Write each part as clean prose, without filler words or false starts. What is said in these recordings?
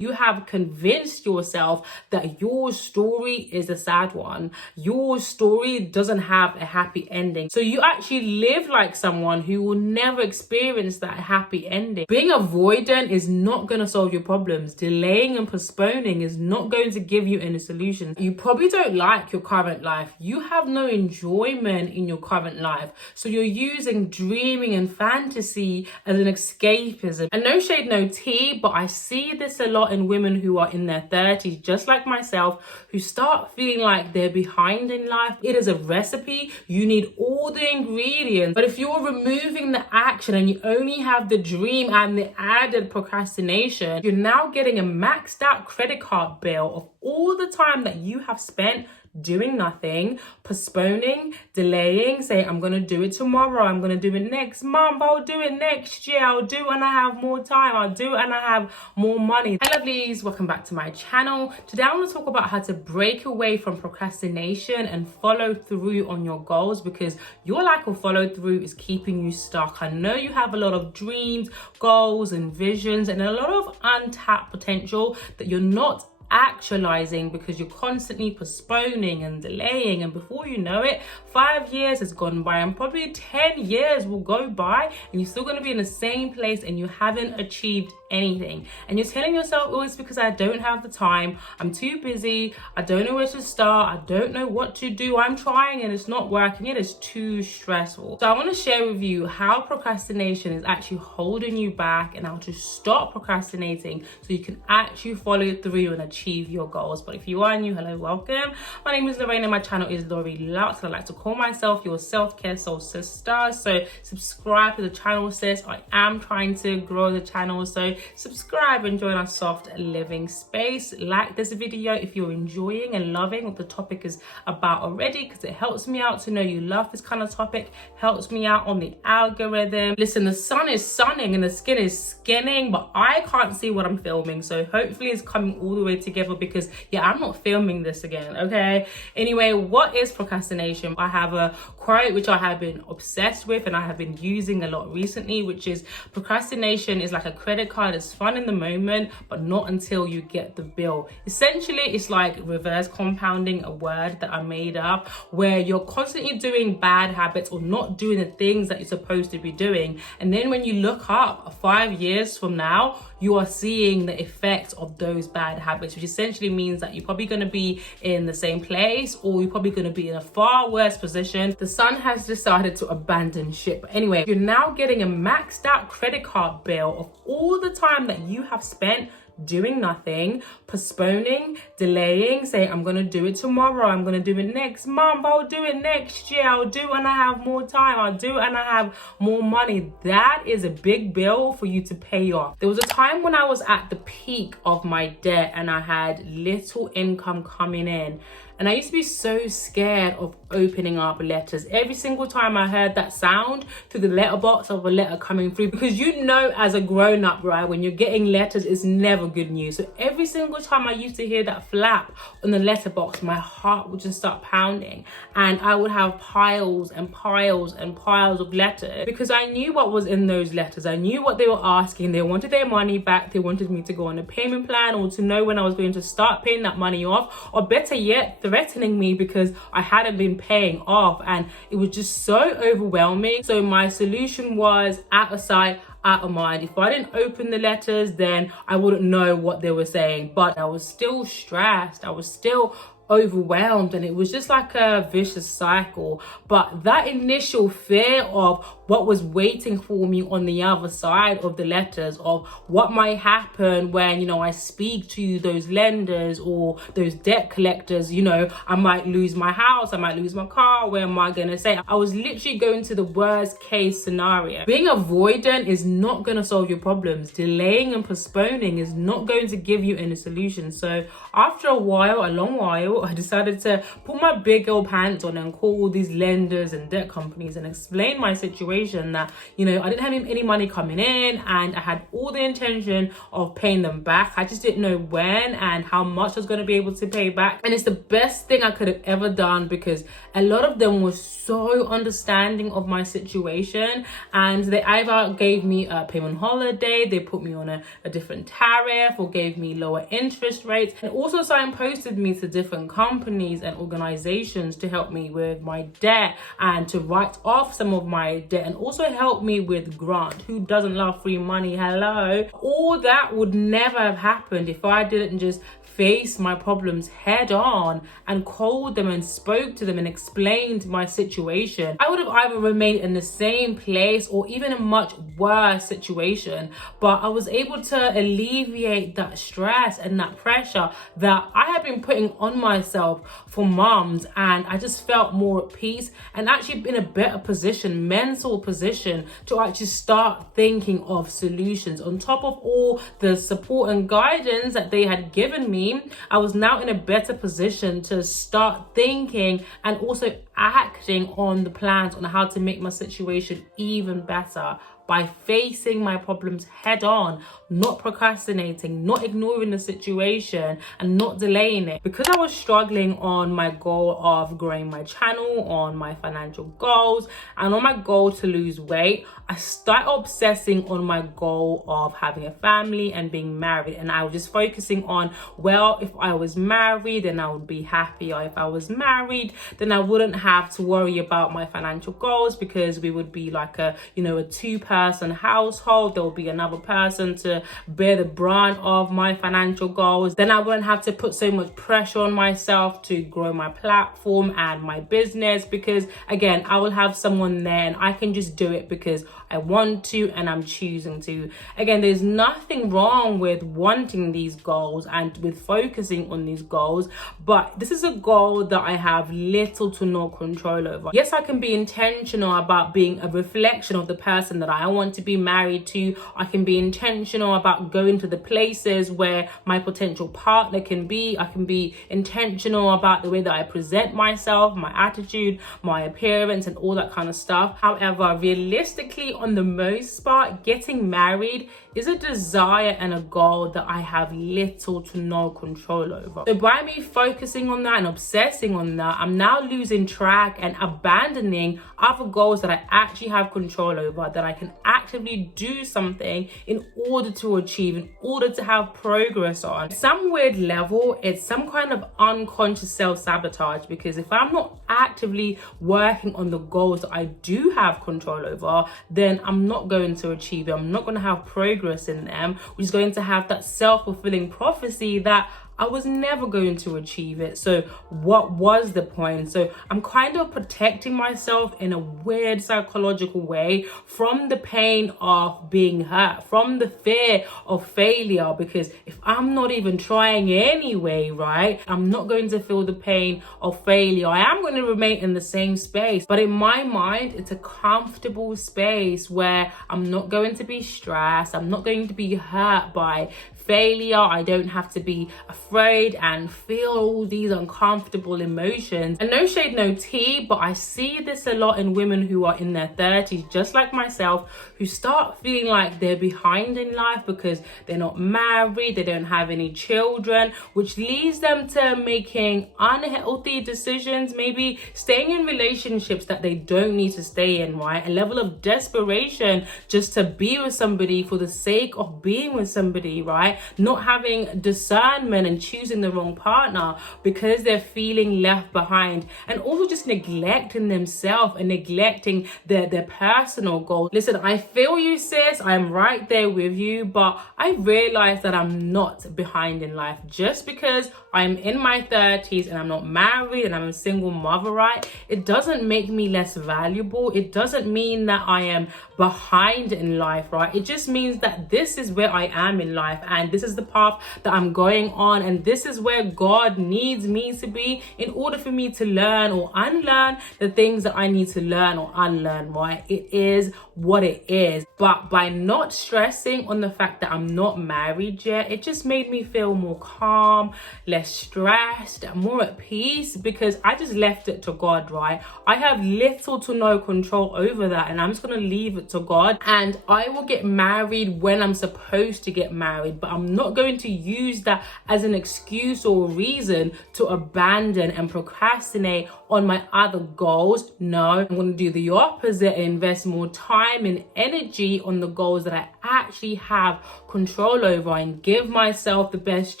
You have convinced yourself that your story is a sad one. Your story doesn't have a happy ending. So you actually live like someone who will never experience that happy ending. Being avoidant is not going to solve your problems. Delaying and postponing is not going to give you any solutions. You probably don't like your current life. You have no enjoyment in your current life. So you're using dreaming and fantasy as an escapism. And no shade, no tea, but I see this a lot in women who are in their 30s, just like myself, who start feeling like they're behind in life. It is a recipe. You need all the ingredients. But if you're removing the action and you only have the dream and the added procrastination, you're now getting a maxed out credit card bill of all the time that you have spent doing nothing, postponing, delaying, saying, I'm going to do it tomorrow, I'm going to do it next month, I'll do it next year, I'll do it when I have more time, I'll do it and I have more money. Hi lovelies, welcome back to my channel. Today I want to talk about how to break away from procrastination and follow through on your goals, because your lack of follow through is keeping you stuck. I know you have a lot of dreams, goals and visions and a lot of untapped potential that you're not actualizing because you're constantly postponing and delaying, and before you know it, 5 years has gone by and probably 10 years will go by and you're still going to be in the same place and you haven't achieved anything. And you're telling yourself, oh, it's because I don't have the time, I'm too busy, I don't know where to start, I don't know what to do, I'm trying and it's not working, it is too stressful. So I want to share with you how procrastination is actually holding you back and how to stop procrastinating so you can actually follow through and achieve your goals. But if you are new, hello, welcome. My name is Lorraine and my channel is Lori Lux. I like to call myself your self-care soul sister. So subscribe to the channel, sis. I am trying to grow the channel, so subscribe and join our soft living space. Like this video if you're enjoying and loving what the topic is about already, because it helps me out to know you love this kind of topic, helps me out on the algorithm. Listen, the sun is sunning and the skin is skinning, but I can't see what I'm filming, so hopefully it's coming all the way together, because yeah, I'm not filming this again, okay? Anyway, what is procrastination? I have a quote which I have been obsessed with and I have been using a lot recently, which is procrastination is like a credit card. It's fun in the moment, but not until you get the bill. Essentially, it's like reverse compounding, a word that I made up, where you're constantly doing bad habits or not doing the things that you're supposed to be doing. And then when you look up 5 years from now, you are seeing the effects of those bad habits, which essentially means that you're probably going to be in the same place or you're probably going to be in a far worse position. The sun has decided to abandon ship. But anyway, you're now getting a maxed out credit card bill of all the time that you have spent doing nothing, postponing, delaying, saying, I'm going to do it tomorrow, I'm going to do it next month, I'll do it next year, I'll do it when I have more time, I'll do it and I have more money. That is a big bill for you to pay off. There was a time when I was at the peak of my debt and I had little income coming in. And I used to be so scared of opening up letters. Every single time I heard that sound through the letterbox of a letter coming through, because you know, as a grown-up, right, when you're getting letters, it's never good news. So every single time I used to hear that flap on the letterbox, my heart would just start pounding. And I would have piles and piles and piles of letters, because I knew what was in those letters. I knew what they were asking. They wanted their money back. They wanted me to go on a payment plan or to know when I was going to start paying that money off, or better yet, threatening me because I hadn't been paying off, and it was just so overwhelming. So my solution was out of sight, out of mind. If I didn't open the letters, then I wouldn't know what they were saying. But I was still stressed, I was still overwhelmed, and it was just like a vicious cycle. But that initial fear of what was waiting for me on the other side of the letters, of what might happen when, you know, I speak to those lenders or those debt collectors, you know, I might lose my house, I might lose my car, where am I gonna say? I was literally going to the worst case scenario. Being avoidant is not gonna solve your problems. Delaying and postponing is not going to give you any solution. So after a while, a long while ago, I decided to put my big girl pants on and call these lenders and debt companies and explain my situation, that, you know, I didn't have any money coming in and I had all the intention of paying them back. I just didn't know when and how much I was going to be able to pay back. And it's the best thing I could have ever done, because a lot of them were so understanding of my situation, and they either gave me a payment holiday, they put me on a different tariff, or gave me lower interest rates, and also signposted me to different companies and organizations to help me with my debt and to write off some of my debt, and also help me with grant. Who doesn't love free money? Hello. All that would never have happened if I didn't just face my problems head on and called them and spoke to them and explained my situation. I would have either remained in the same place or even a much worse situation, but I was able to alleviate that stress and that pressure that I had been putting on myself for months, and I just felt more at peace and actually in a better position, mental position, to actually start thinking of solutions. On top of all the support and guidance that they had given me, I was now in a better position to start thinking and also acting on the plans on how to make my situation even better by facing my problems head on, not procrastinating, not ignoring the situation and not delaying it. Because I was struggling on my goal of growing my channel, on my financial goals, and on my goal to lose weight, I started obsessing on my goal of having a family and being married. And I was just focusing on, well, if I was married, then I would be happy. Or if I was married, then I wouldn't have to worry about my financial goals, because we would be like a two-person household. There will be another person to bear the brunt of my financial goals. Then I wouldn't have to put so much pressure on myself to grow my platform and my business, because again, I will have someone there and I can just do it because I want to and I'm choosing to. Again, there's nothing wrong with wanting these goals and with focusing on these goals, but this is a goal that I have little to no control over. Yes, I can be intentional about being a reflection of the person that I want to be married to. I can be intentional about going to the places where my potential partner can be. I can be intentional about the way that I present myself, my attitude, my appearance, and all that kind of stuff. However, realistically, on the most part, getting married is a desire and a goal that I have little to no control over. So by me focusing on that and obsessing on that, I'm now losing track and abandoning other goals that I actually have control over, that I can actively do something in order to achieve, in order to have progress on. At some weird level, it's some kind of unconscious self-sabotage, because if I'm not actively working on the goals that I do have control over, then I'm not going to achieve it. I'm not going to have progress in them, which is going to have that self-fulfilling prophecy that I was never going to achieve it. So what was the point? So I'm kind of protecting myself in a weird psychological way from the pain of being hurt, from the fear of failure, because if I'm not even trying anyway, right, I'm not going to feel the pain of failure. I am going to remain in the same space, but in my mind, it's a comfortable space where I'm not going to be stressed. I'm not going to be hurt by failure. I don't have to be afraid and feel all these uncomfortable emotions. And no shade, no tea, but I see this a lot in women who are in their 30s, just like myself, who start feeling like they're behind in life because they're not married, they don't have any children, which leads them to making unhealthy decisions, maybe staying in relationships that they don't need to stay in, right? A level of desperation just to be with somebody for the sake of being with somebody, right? Not having discernment and choosing the wrong partner because they're feeling left behind, and also just neglecting themselves and neglecting their personal goals. Listen, I feel you, sis. I'm right there with you, but I realize that I'm not behind in life. Just because I'm in my 30s and I'm not married and I'm a single mother, right? It doesn't make me less valuable. It doesn't mean that I am behind in life, right? It just means that this is where I am in life, and and this is the path that I'm going on, and this is where God needs me to be in order for me to learn or unlearn the things that I need to learn or unlearn, right? It is what it is. But by not stressing on the fact that I'm not married yet, it just made me feel more calm, less stressed, more at peace, because I just left it to God, right? I have little to no control over that, and I'm just gonna leave it to God, and I will get married when I'm supposed to get married, but I'm not going to use that as an excuse or reason to abandon and procrastinate on my other goals. No, I'm going to do the opposite and invest more time and energy on the goals that I actually have control over and give myself the best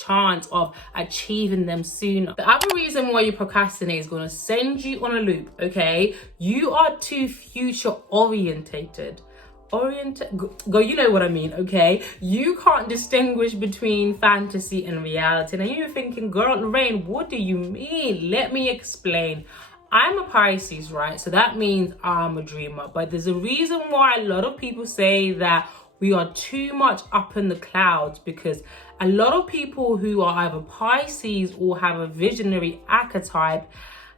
chance of achieving them sooner. The other reason why you procrastinate is going to send you on a loop, okay? You are too future orientated. Go, you know what I mean, okay? You can't distinguish between fantasy and reality. Now you're thinking, girl, Lorraine, what do you mean? Let me explain. I'm a Pisces, right? So that means I'm a dreamer. But there's a reason why a lot of people say that we are too much up in the clouds, because a lot of people who are either Pisces or have a visionary archetype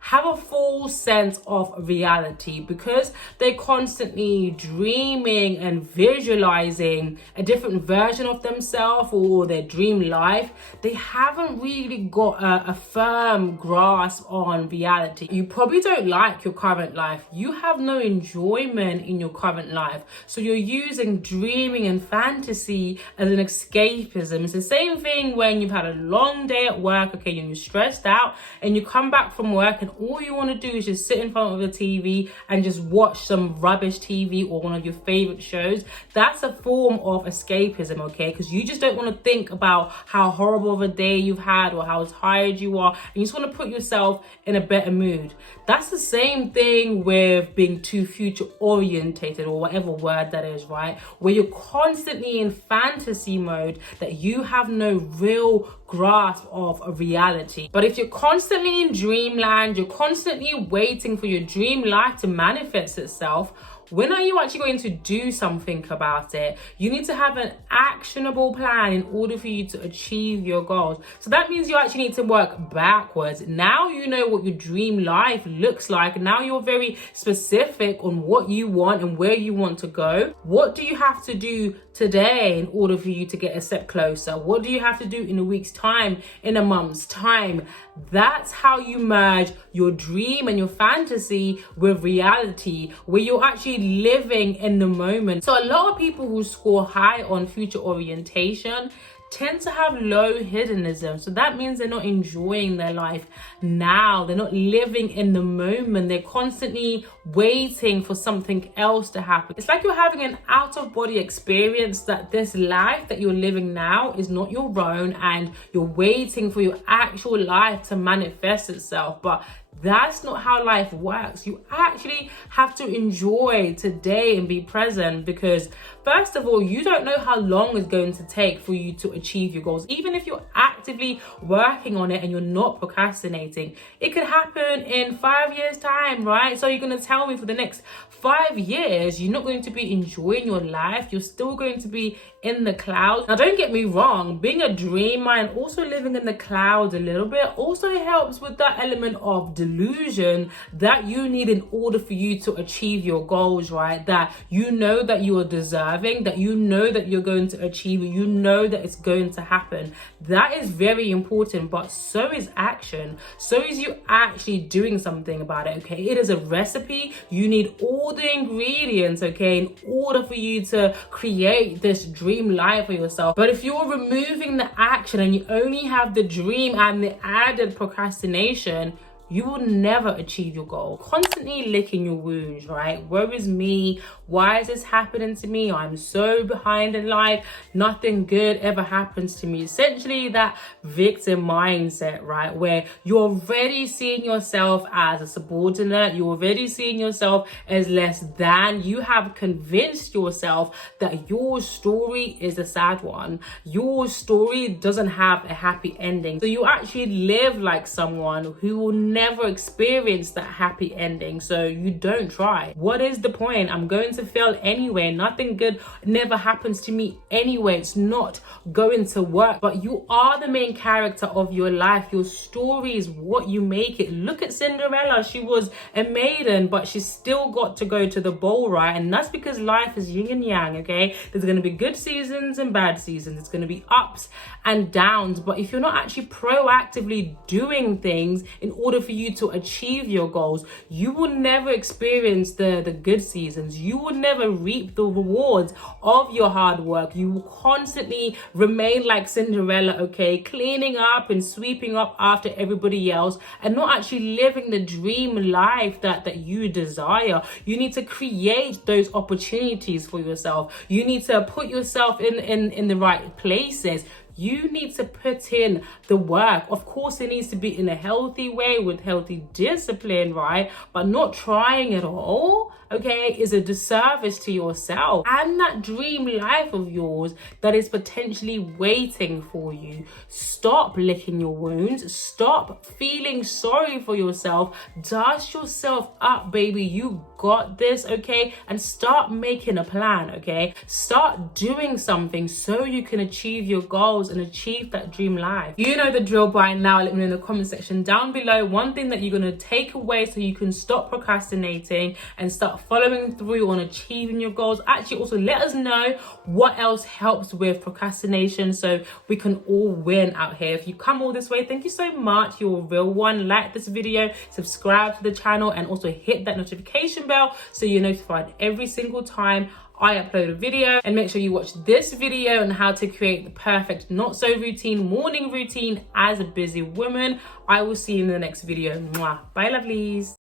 have a full sense of reality, because they're constantly dreaming and visualizing a different version of themselves or their dream life. They haven't really got a firm grasp on reality. You probably don't like your current life. You have no enjoyment in your current life. So you're using dreaming and fantasy as an escapism. It's the same thing when you've had a long day at work, okay, and you're stressed out, and you come back from work and all you want to do is just sit in front of the TV and just watch some rubbish TV or one of your favorite shows. That's a form of escapism, okay? Because you just don't want to think about how horrible of a day you've had or how tired you are, and you just want to put yourself in a better mood. That's the same thing with being too future orientated, or whatever word that is, right? Where you're constantly in fantasy mode, that you have no real grasp of a reality. But if you're constantly in dreamland, you're constantly waiting for your dream life to manifest itself, when are you actually going to do something about it? You need to have an actionable plan in order for you to achieve your goals. So that means you actually need to work backwards. Now you know what your dream life looks like. Now you're very specific on what you want and where you want to go. What do you have to do today in order for you to get a step closer? What do you have to do in a week's time, in a month's time? That's how you merge your dream and your fantasy with reality, where you're actually living in the moment. So a lot of people who score high on future orientation tend to have low hedonism. So that means they're not enjoying their life now. They're not living in the moment. They're constantly waiting for something else to happen. It's like you're having an out-of-body experience, that this life that you're living now is not your own, and you're waiting for your actual life to manifest itself. But that's not how life works. You actually have to enjoy today and be present, because first of all, you don't know how long it's going to take for you to achieve your goals. Even if you're actively working on it and you're not procrastinating, it could happen in 5 years' time, right? So you're going to tell me for the next 5 years, you're not going to be enjoying your life. You're still going to be in the clouds. Now, don't get me wrong, being a dreamer and also living in the clouds a little bit also helps with that element of delusion that you need in order for you to achieve your goals, right? That you know that you are deserving, that you know that you're going to achieve it, you know that it's going to happen. That is very important, but so is action. So is you actually doing something about it, okay? It is a recipe. You need all the ingredients, okay, in order for you to create this dream life for yourself. But if you're removing the action and you only have the dream and the added procrastination, you will never achieve your goal. Constantly licking your wounds, right? Woe is me. Why is this happening to me? I'm so behind in life. Nothing good ever happens to me. Essentially that victim mindset, right? Where you're already seeing yourself as a subordinate. You're already seeing yourself as less than. You have convinced yourself that your story is a sad one. Your story doesn't have a happy ending. So you actually live like someone who will never never experience that happy ending, so you don't try. What is the point? I'm going to fail anyway. Nothing good never happens to me anyway. It's not going to work. But you are the main character of your life. Your story is what you make it. Look at Cinderella. She was a maiden, but she still got to go to the ball, right? And that's because life is yin and yang, okay? There's going to be good seasons and bad seasons. It's going to be ups and downs. But if you're not actually proactively doing things in order for you to achieve your goals, you will never experience the good seasons. You will never reap the rewards of your hard work. You will constantly remain like Cinderella, okay, cleaning up and sweeping up after everybody else and not actually living the dream life that you desire. You need to create those opportunities for yourself. You need to put yourself in the right places. You need to put in the work. Of course, it needs to be in a healthy way with healthy discipline, right? But not trying at all, okay, is a disservice to yourself and that dream life of yours that is potentially waiting for you. Stop licking your wounds. Stop feeling sorry for yourself. Dust yourself up, baby. You got this, okay? And start making a plan, okay? Start doing something so you can achieve your goals and achieve that dream life. You know the drill by now. Let me know in the comment section down below one thing that you're going to take away so you can stop procrastinating and start following through on achieving your goals. Actually, also let us know what else helps with procrastination so we can all win out here. If you come all this way, thank you so much. You're a real one. Like this video, subscribe to the channel, and also hit that notification bell so you're notified every single time I upload a video. And make sure you watch this video on how to create the perfect not so routine morning routine as a busy woman. I will see you in the next video. Mwah. Bye, lovelies.